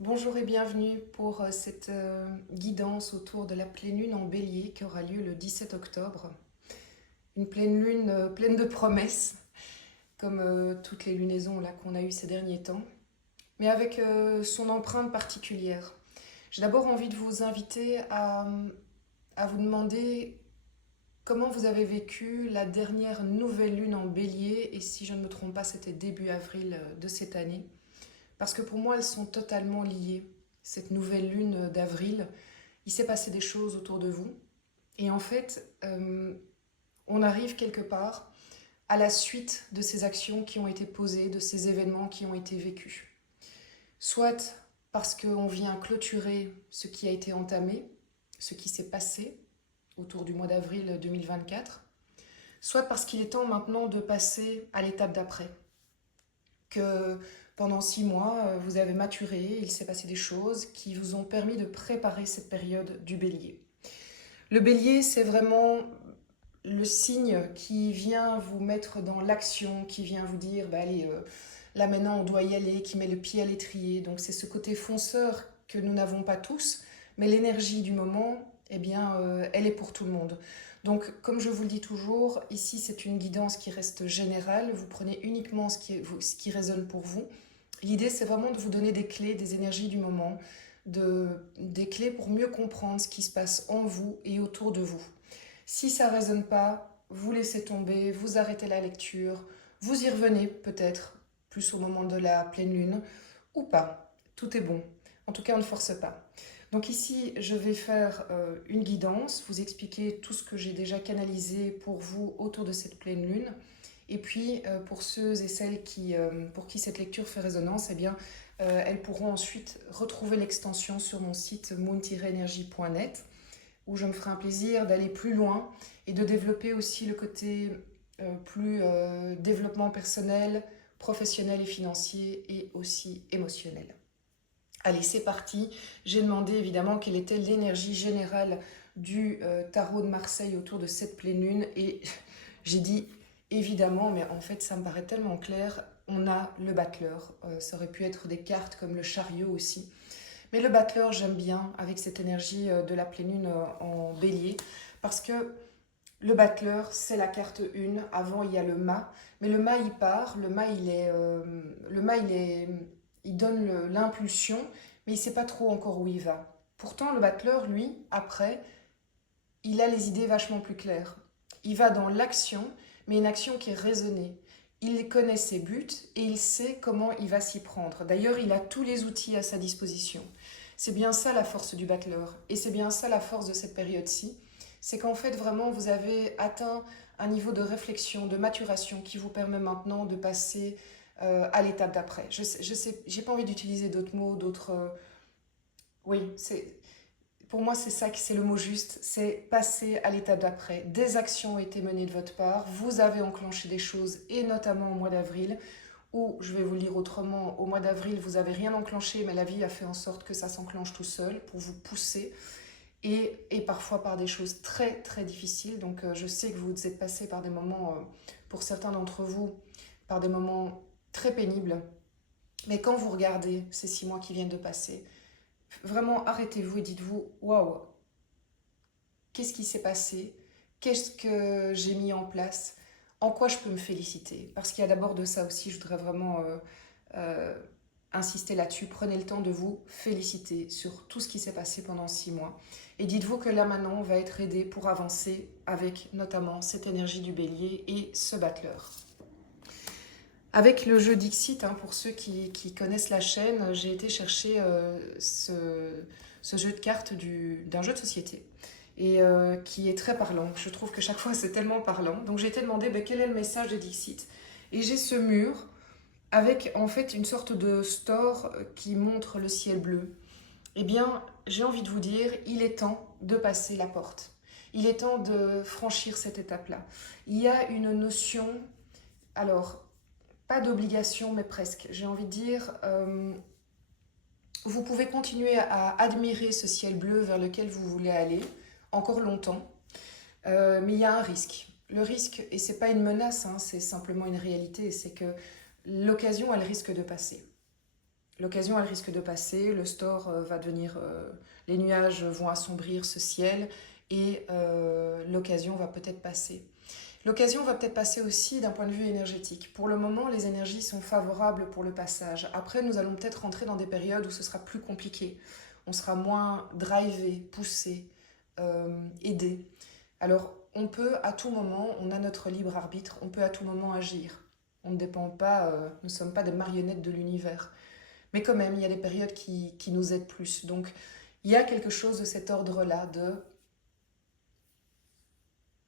Bonjour et bienvenue pour cette guidance autour de la pleine lune en bélier qui aura lieu le 17 octobre. Une pleine lune pleine de promesses, comme toutes les lunaisons là qu'on a eues ces derniers temps, mais avec son empreinte particulière. J'ai d'abord envie de vous inviter à vous demander comment vous avez vécu la dernière nouvelle lune en bélier, et si je ne me trompe pas, c'était début avril de cette année. Parce que pour moi, elles sont totalement liées. Cette nouvelle lune d'avril, il s'est passé des choses autour de vous. Et en fait, on arrive quelque part à la suite de ces actions qui ont été posées, de ces événements qui ont été vécus. Soit parce qu'on vient clôturer ce qui a été entamé, ce qui s'est passé autour du mois d'avril 2024, soit parce qu'il est temps maintenant de passer à l'étape d'après, que pendant 6 mois, vous avez maturé, il s'est passé des choses qui vous ont permis de préparer cette période du bélier. Le bélier, c'est vraiment le signe qui vient vous mettre dans l'action, qui vient vous dire, bah allez, là maintenant on doit y aller, qui met le pied à l'étrier. Donc c'est ce côté fonceur que nous n'avons pas tous, mais l'énergie du moment, eh bien, elle est pour tout le monde. Donc, comme je vous le dis toujours, ici c'est une guidance qui reste générale. Vous prenez uniquement ce qui résonne pour vous. L'idée, c'est vraiment de vous donner des clés, des énergies du moment, des clés pour mieux comprendre ce qui se passe en vous et autour de vous. Si ça ne résonne pas, vous laissez tomber, vous arrêtez la lecture, vous y revenez peut-être plus au moment de la pleine lune ou pas. Tout est bon. En tout cas, on ne force pas. Donc ici, je vais faire une guidance, vous expliquer tout ce que j'ai déjà canalisé pour vous autour de cette pleine lune. Et puis, pour ceux et celles pour qui cette lecture fait résonance, eh bien, elles pourront ensuite retrouver l'extension sur mon site moon-energie.net, où je me ferai un plaisir d'aller plus loin et de développer aussi le côté plus développement personnel, professionnel et financier, et aussi émotionnel. Allez, c'est parti. J'ai demandé évidemment quelle était l'énergie générale du tarot de Marseille autour de cette pleine lune, et j'ai dit évidemment, mais en fait ça me paraît tellement clair, on a le battleur. Ça aurait pu être des cartes comme le chariot aussi. Mais le battleur, j'aime bien avec cette énergie de la pleine lune en bélier, parce que le battleur, c'est la carte 1. Avant, il y a le mât. Mais le mât, il part. Il donne l'impulsion, mais il ne sait pas trop encore où il va. Pourtant, le battleur, lui, après, il a les idées vachement plus claires. Il va dans l'action, mais une action qui est raisonnée. Il connaît ses buts et il sait comment il va s'y prendre. D'ailleurs, il a tous les outils à sa disposition. C'est bien ça la force du battleur. Et c'est bien ça la force de cette période-ci. C'est qu'en fait, vraiment, vous avez atteint un niveau de réflexion, de maturation qui vous permet maintenant de passer à l'étape d'après. Je sais, j'ai pas envie d'utiliser d'autres mots, oui, pour moi, c'est ça, c'est le mot juste, c'est passer à l'étape d'après. Des actions ont été menées de votre part, vous avez enclenché des choses, et notamment au mois d'avril, où, je vais vous le dire autrement, au mois d'avril, vous n'avez rien enclenché, mais la vie a fait en sorte que ça s'enclenche tout seul pour vous pousser, et parfois par des choses très très difficiles. Donc je sais que vous êtes passé par des moments, pour certains d'entre vous, par des moments très pénibles, mais quand vous regardez ces 6 mois qui viennent de passer, vraiment arrêtez-vous et dites-vous, waouh, qu'est-ce qui s'est passé? Qu'est-ce que j'ai mis en place? En quoi je peux me féliciter? Parce qu'il y a d'abord de ça aussi, je voudrais vraiment euh, insister là-dessus. Prenez le temps de vous féliciter sur tout ce qui s'est passé pendant 6 mois. Et dites-vous que là maintenant, on va être aidé pour avancer avec notamment cette énergie du bélier et ce battleur. Avec le jeu Dixit, hein, pour ceux qui connaissent la chaîne, j'ai été chercher ce jeu de cartes d'un jeu de société, et qui est très parlant. Je trouve que chaque fois c'est tellement parlant. Donc j'ai été demandé quel est le message de Dixit. Et j'ai ce mur avec en fait une sorte de store qui montre le ciel bleu. Eh bien, j'ai envie de vous dire, il est temps de passer la porte. Il est temps de franchir cette étape-là. Il y a une notion, alors pas d'obligation, mais presque. J'ai envie de dire, vous pouvez continuer à admirer ce ciel bleu vers lequel vous voulez aller encore longtemps, mais il y a un risque. Le risque, et c'est pas une menace, hein, c'est simplement une réalité, c'est que l'occasion, elle risque de passer. L'occasion, elle risque de passer, le store va devenir... les nuages vont assombrir ce ciel et l'occasion va peut-être passer. L'occasion va peut-être passer aussi d'un point de vue énergétique. Pour le moment, les énergies sont favorables pour le passage. Après, nous allons peut-être rentrer dans des périodes où ce sera plus compliqué. On sera moins drivé, poussé, aidé. Alors, on peut à tout moment, on a notre libre arbitre, on peut à tout moment agir. On ne dépend pas, nous ne sommes pas des marionnettes de l'univers. Mais quand même, il y a des périodes qui nous aident plus. Donc, il y a quelque chose de cet ordre-là,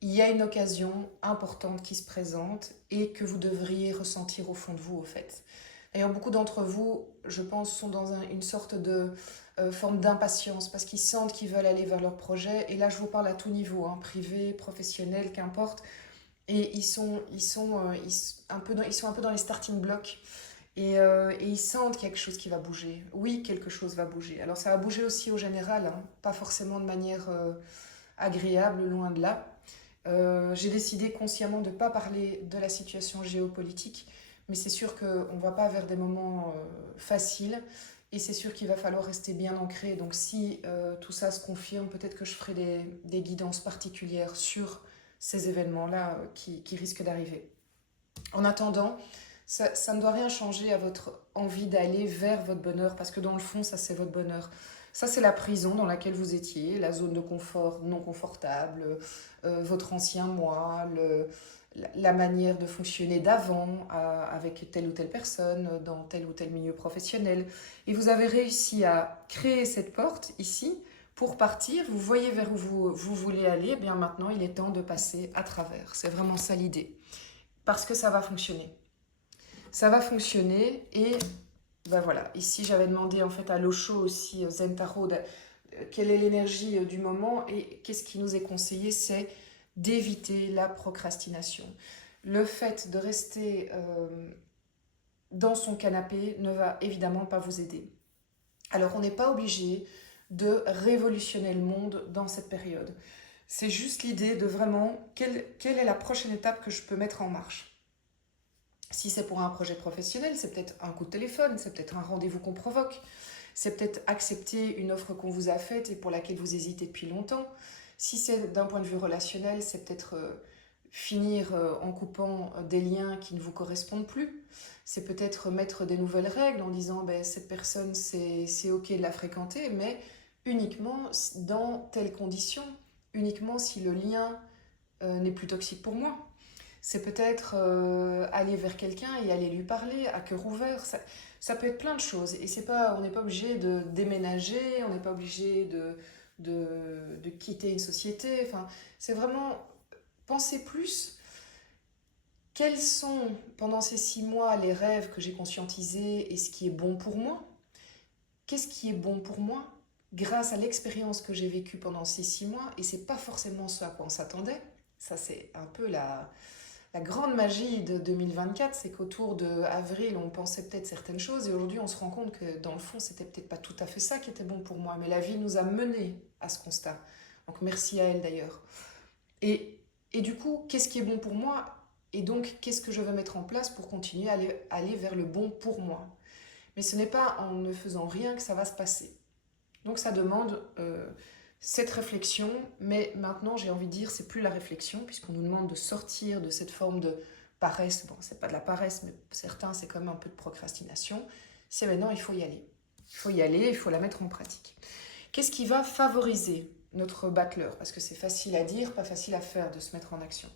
il y a une occasion importante qui se présente et que vous devriez ressentir au fond de vous, au fait. D'ailleurs, beaucoup d'entre vous, je pense, sont dans une sorte de forme d'impatience parce qu'ils sentent qu'ils veulent aller vers leur projet. Et là, je vous parle à tout niveau, hein, privé, professionnel, qu'importe. Et ils sont un peu dans les starting blocks. Et ils sentent quelque chose qui va bouger. Oui, quelque chose va bouger. Alors ça va bouger aussi au général, hein, pas forcément de manière agréable, loin de là. J'ai décidé consciemment de ne pas parler de la situation géopolitique, mais c'est sûr qu'on ne va pas vers des moments faciles, et c'est sûr qu'il va falloir rester bien ancré. Donc si tout ça se confirme, peut-être que je ferai des guidances particulières sur ces événements-là qui risquent d'arriver. En attendant, ça ne doit rien changer à votre envie d'aller vers votre bonheur, parce que dans le fond, ça c'est votre bonheur. Ça c'est la prison dans laquelle vous étiez, la zone de confort non confortable, votre ancien moi, la manière de fonctionner d'avant avec telle ou telle personne, dans tel ou tel milieu professionnel. Et vous avez réussi à créer cette porte ici pour partir, vous voyez vers où vous voulez aller, eh bien maintenant il est temps de passer à travers. C'est vraiment ça l'idée. Parce que ça va fonctionner. Ça va fonctionner et ben voilà. Ici j'avais demandé en fait à l'Osho aussi, Zen Tarot, quelle est l'énergie du moment et qu'est-ce qui nous est conseillé, c'est d'éviter la procrastination. Le fait de rester dans son canapé ne va évidemment pas vous aider. Alors on n'est pas obligé de révolutionner le monde dans cette période. C'est juste l'idée de vraiment quelle est la prochaine étape que je peux mettre en marche. Si c'est pour un projet professionnel, c'est peut-être un coup de téléphone, c'est peut-être un rendez-vous qu'on provoque, c'est peut-être accepter une offre qu'on vous a faite et pour laquelle vous hésitez depuis longtemps. Si c'est d'un point de vue relationnel, c'est peut-être finir en coupant des liens qui ne vous correspondent plus. C'est peut-être mettre des nouvelles règles en disant ben, cette personne c'est ok de la fréquenter, mais uniquement dans telles conditions, uniquement si le lien n'est plus toxique pour moi. C'est peut-être aller vers quelqu'un et aller lui parler à cœur ouvert. Ça peut être plein de choses. Et on n'est pas obligé de déménager, on n'est pas obligé de quitter une société. Enfin, c'est vraiment penser plus. Quels sont, pendant ces 6 mois, les rêves que j'ai conscientisés et ce qui est bon pour moi? Qu'est-ce qui est bon pour moi grâce à l'expérience que j'ai vécue pendant ces 6 mois? Et c'est pas forcément ce à quoi on s'attendait. Ça, c'est un peu la grande magie de 2024, c'est qu'autour de avril, on pensait peut-être certaines choses et aujourd'hui, on se rend compte que dans le fond, c'était peut-être pas tout à fait ça qui était bon pour moi, mais la vie nous a menés à ce constat. Donc merci à elle d'ailleurs. Et du coup, qu'est-ce qui est bon pour moi? Et donc, qu'est-ce que je vais mettre en place pour continuer à aller vers le bon pour moi? Mais ce n'est pas en ne faisant rien que ça va se passer. Donc ça demande cette réflexion, mais maintenant j'ai envie de dire c'est plus la réflexion puisqu'on nous demande de sortir de cette forme de paresse. Bon, c'est pas de la paresse, mais certains c'est comme un peu de procrastination. C'est maintenant il faut y aller. Il faut y aller, il faut la mettre en pratique. Qu'est-ce qui va favoriser notre battleur? Parce que c'est facile à dire, pas facile à faire de se mettre en action.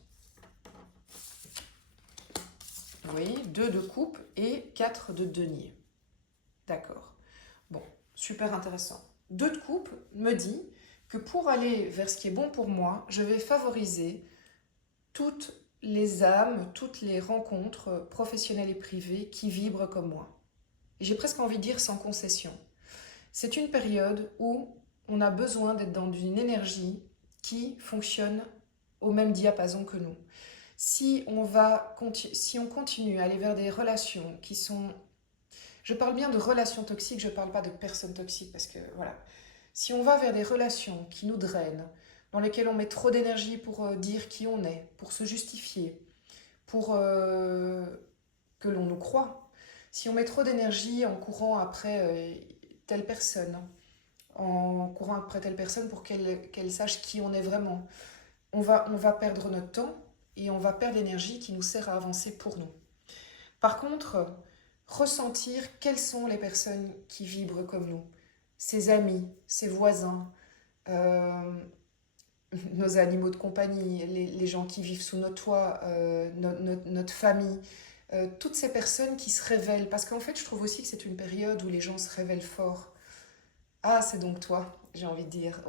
Oui, 2 de coupe et 4 de denier. D'accord. Bon, super intéressant. 2 de coupe me dit que pour aller vers ce qui est bon pour moi, je vais favoriser toutes les âmes, toutes les rencontres professionnelles et privées qui vibrent comme moi. Et j'ai presque envie de dire sans concession. C'est une période où on a besoin d'être dans une énergie qui fonctionne au même diapason que nous. Si on continue à aller vers des relations qui sont... Je parle bien de relations toxiques, je ne parle pas de personnes toxiques parce que voilà. Si on va vers des relations qui nous drainent, dans lesquelles on met trop d'énergie pour dire qui on est, pour se justifier, pour que l'on nous croie, Si on met trop d'énergie en courant après telle personne, en courant après telle personne pour qu'elle sache qui on est vraiment, on va perdre notre temps et on va perdre l'énergie qui nous sert à avancer pour nous. Par contre, ressentir quelles sont les personnes qui vibrent comme nous, ses amis, ses voisins, euh, nos animaux de compagnie, les gens qui vivent sous notre toit, notre famille, toutes ces personnes qui se révèlent. Parce qu'en fait, je trouve aussi que c'est une période où les gens se révèlent fort. Ah, c'est donc toi, j'ai envie de dire.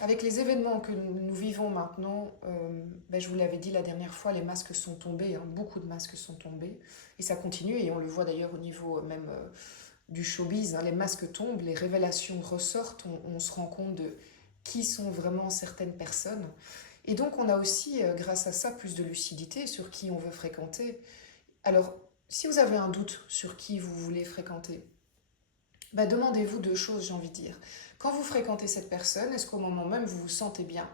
Avec les événements que nous vivons maintenant, ben, je vous l'avais dit la dernière fois, les masques sont tombés, hein, beaucoup de masques sont tombés. Et ça continue, et on le voit d'ailleurs au niveau même du showbiz, hein, les masques tombent, les révélations ressortent, on se rend compte de qui sont vraiment certaines personnes. Et donc on a aussi, grâce à ça, plus de lucidité sur qui on veut fréquenter. Alors, si vous avez un doute sur qui vous voulez fréquenter, bah, demandez-vous deux choses, j'ai envie de dire. Quand vous fréquentez cette personne, est-ce qu'au moment même vous vous sentez bien?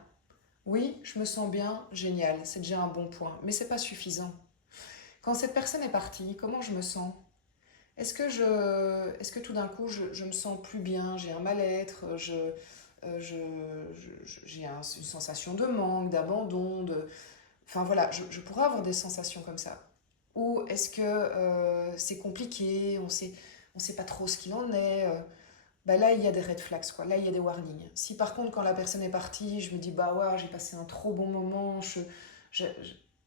Oui, je me sens bien, génial, c'est déjà un bon point, mais c'est pas suffisant. Quand cette personne est partie, comment je me sens? Est-ce que tout d'un coup je me sens plus bien, j'ai un mal-être, j'ai une sensation de manque, d'abandon, enfin voilà, je pourrais avoir des sensations comme ça. Ou est-ce que c'est compliqué, on sait pas trop ce qu'il en est. Bah là, il y a des red flags, quoi. Là, il y a des warnings. Si par contre, quand la personne est partie, je me dis, bah ouais, j'ai passé un trop bon moment, je- je-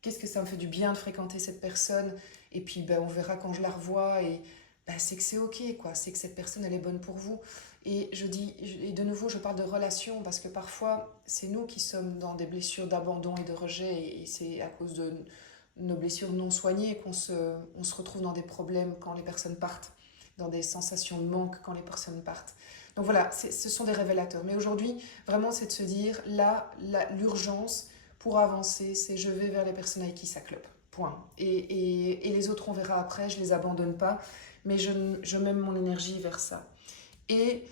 qu'est-ce que ça me fait du bien de fréquenter cette personne, et puis bah, on verra quand je la revois, et bah, c'est que c'est ok, quoi. C'est que cette personne, elle est bonne pour vous. Et et de nouveau, je parle de relation, parce que parfois, c'est nous qui sommes dans des blessures d'abandon et de rejet, et c'est à cause de nos blessures non soignées on se retrouve dans des problèmes quand les personnes partent, dans des sensations de manque quand les personnes partent. Donc voilà, ce sont des révélateurs. Mais aujourd'hui, vraiment, c'est de se dire, là, l'urgence pour avancer, c'est je vais vers les personnes avec qui ça clope. Point. Et les autres, on verra après, je ne les abandonne pas, mais je mets mon énergie vers ça. Et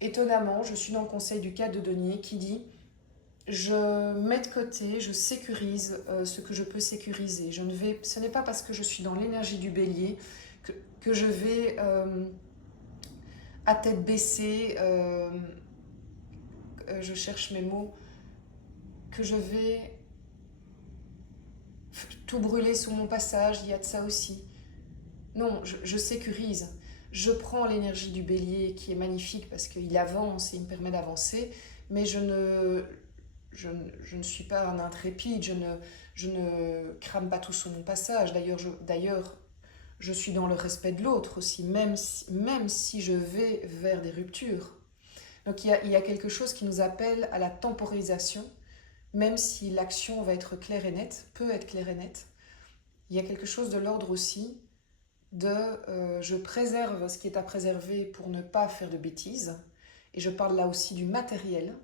étonnamment, je suis dans le conseil du cadre de denier qui dit je mets de côté, je sécurise ce que je peux sécuriser. Ce n'est pas parce que je suis dans l'énergie du bélier que je vais à tête baissée, je cherche mes mots, que je vais tout brûler sur mon passage, il y a de ça aussi. Non, je sécurise. Je prends l'énergie du bélier qui est magnifique parce qu'il avance et il me permet d'avancer, mais je ne suis pas un intrépide, je ne crame pas tout sur mon passage. D'ailleurs, je suis dans le respect de l'autre aussi, même si je vais vers des ruptures. Donc il y a quelque chose qui nous appelle à la temporisation, même si l'action va être claire et nette, peut être claire et nette. Il y a quelque chose de l'ordre aussi de je préserve ce qui est à préserver pour ne pas faire de bêtises. Et je parle là aussi du matériel.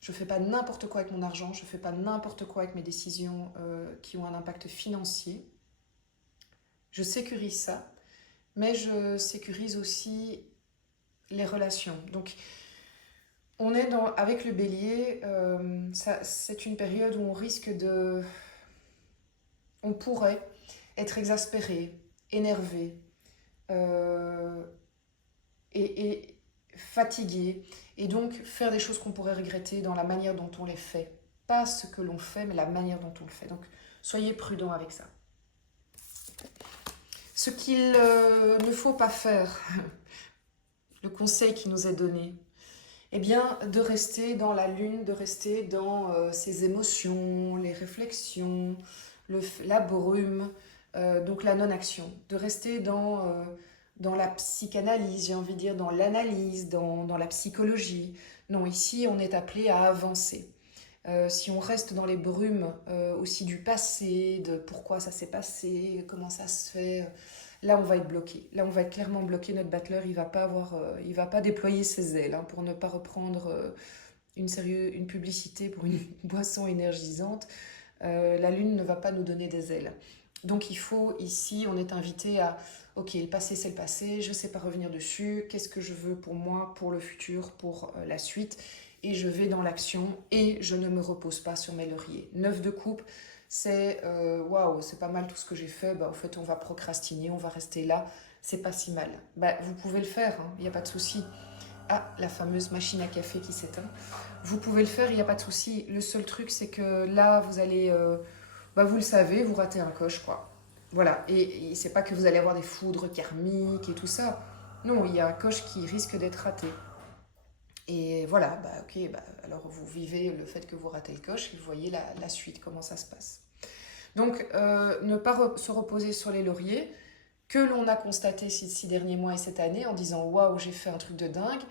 Je ne fais pas n'importe quoi avec mon argent, je ne fais pas n'importe quoi avec mes décisions qui ont un impact financier. Je sécurise ça, mais je sécurise aussi les relations. Donc, avec le bélier, c'est une période où on risque de... On pourrait être exaspéré, énervé, euh, et fatigué, et donc faire des choses qu'on pourrait regretter dans la manière dont on les fait. Pas ce que l'on fait, mais la manière dont on le fait. Donc, soyez prudents avec ça. Ce qu'il ne faut pas faire, le conseil qui nous est donné, eh bien, de rester dans la lune, de rester dans ses émotions, les réflexions, la brume, donc la non-action, de rester dans la psychanalyse, j'ai envie de dire, dans l'analyse, dans la psychologie. Non, ici, on est appelé à avancer. Si on reste dans les brumes aussi du passé, de pourquoi ça s'est passé, comment ça se fait, là on va être bloqué. Là on va être clairement bloqué. Notre battleur il va pas déployer ses ailes hein, pour ne pas reprendre une publicité pour une boisson énergisante. La lune ne va pas nous donner des ailes. Donc il faut ici, on est invité à ok, le passé c'est le passé, je ne sais pas revenir dessus, qu'est-ce que je veux pour moi, pour le futur, pour la suite, et je vais dans l'action et je ne me repose pas sur mes lauriers. 9 de coupe, c'est waouh, c'est pas mal tout ce que j'ai fait, bah, en fait on va procrastiner, on va rester là, c'est pas si mal. Bah, vous pouvez le faire, il n'y a pas de souci. Ah, la fameuse machine à café qui s'éteint. Vous pouvez le faire, il n'y a pas de souci. Le seul truc, c'est que là, vous allez, bah, vous le savez, vous ratez un coche, quoi. Voilà, et c'est pas que vous allez avoir des foudres karmiques et tout ça. Non, il y a un coche qui risque d'être raté. Et voilà, bah ok, bah, alors vous vivez le fait que vous ratez le coche et vous voyez la suite, comment ça se passe. Donc, ne pas se reposer sur les lauriers que l'on a constaté ces derniers mois et cette année en disant waouh, j'ai fait un truc de dingue,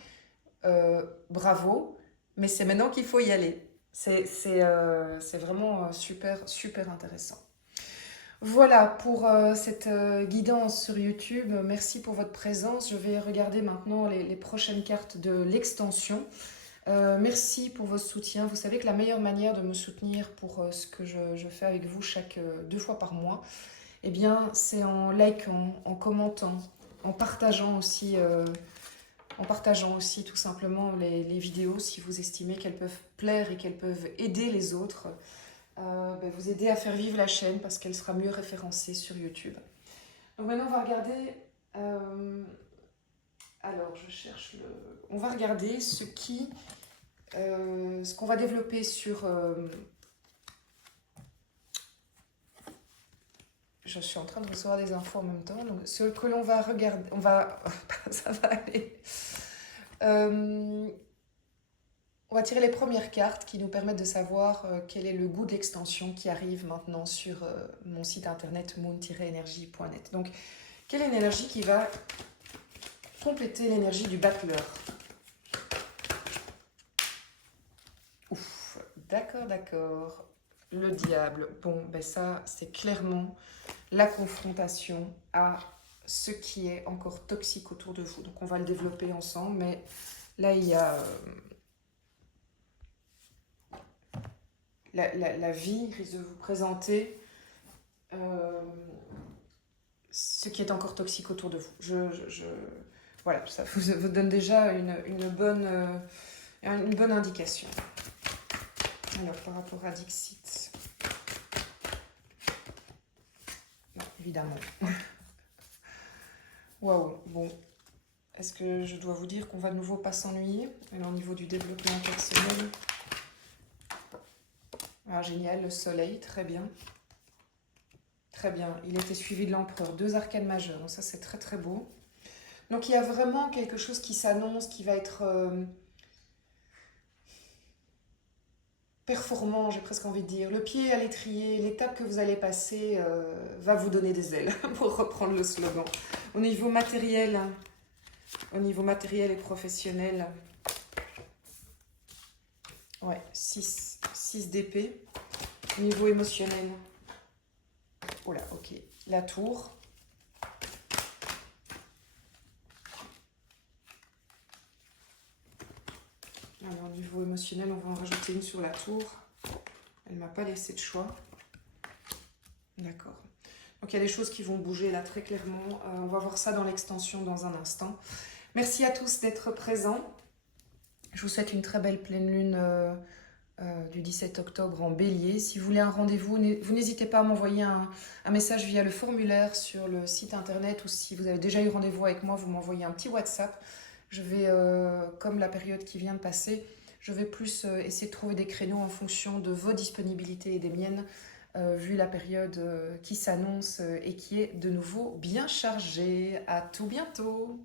bravo, mais c'est maintenant qu'il faut y aller. C'est vraiment super, super intéressant. Voilà pour cette guidance sur YouTube. Merci pour votre présence. Je vais regarder maintenant les prochaines cartes de l'extension. Merci pour votre soutien. Vous savez que la meilleure manière de me soutenir pour ce que je fais avec vous chaque 2 fois par mois, eh bien, c'est en likant, en commentant, en partageant aussi, tout simplement les vidéos si vous estimez qu'elles peuvent plaire et qu'elles peuvent aider les autres. Vous aider à faire vivre la chaîne parce qu'elle sera mieux référencée sur YouTube. Donc maintenant, on va regarder... alors, je cherche le... On va regarder ce qu'on va développer sur... je suis en train de recevoir des infos en même temps. Donc, ce que l'on va regarder... On va... ça va aller. On va tirer les premières cartes qui nous permettent de savoir quel est le goût de l'extension qui arrive maintenant sur mon site internet moon-energie.net. Donc, quelle est l'énergie qui va compléter l'énergie du battleur? Ouf, d'accord, d'accord. Le diable. Bon, ben ça, c'est clairement la confrontation à ce qui est encore toxique autour de vous. Donc, on va le développer ensemble, mais là, il y a... La vie risque de vous présenter ce qui est encore toxique autour de vous. Voilà, ça vous donne déjà une bonne indication. Alors, par rapport à Dixit. Non, évidemment. Waouh, bon. Est-ce que je dois vous dire qu'on va de nouveau pas s'ennuyer au niveau du développement personnel? Ah, génial, le soleil, très bien. Très bien, il était suivi de l'empereur, 2 arcanes majeures, donc ça c'est très très beau. Donc il y a vraiment quelque chose qui s'annonce, qui va être performant, j'ai presque envie de dire. Le pied à l'étrier, l'étape que vous allez passer va vous donner des ailes, pour reprendre le slogan. Au niveau matériel et professionnel, ouais, 6 d'épée. Au niveau émotionnel, oh là, ok, la tour. Alors, au niveau émotionnel, on va en rajouter une sur la tour. Elle ne m'a pas laissé de choix. D'accord. Donc, il y a des choses qui vont bouger là, très clairement. On va voir ça dans l'extension dans un instant. Merci à tous d'être présents. Je vous souhaite une très belle pleine lune du 17 octobre en Bélier. Si vous voulez un rendez-vous, vous n'hésitez pas à m'envoyer un message via le formulaire sur le site internet, ou si vous avez déjà eu rendez-vous avec moi, vous m'envoyez un petit WhatsApp. Je vais, comme la période qui vient de passer, je vais plus essayer de trouver des créneaux en fonction de vos disponibilités et des miennes, vu la période qui s'annonce et qui est de nouveau bien chargée. À tout bientôt!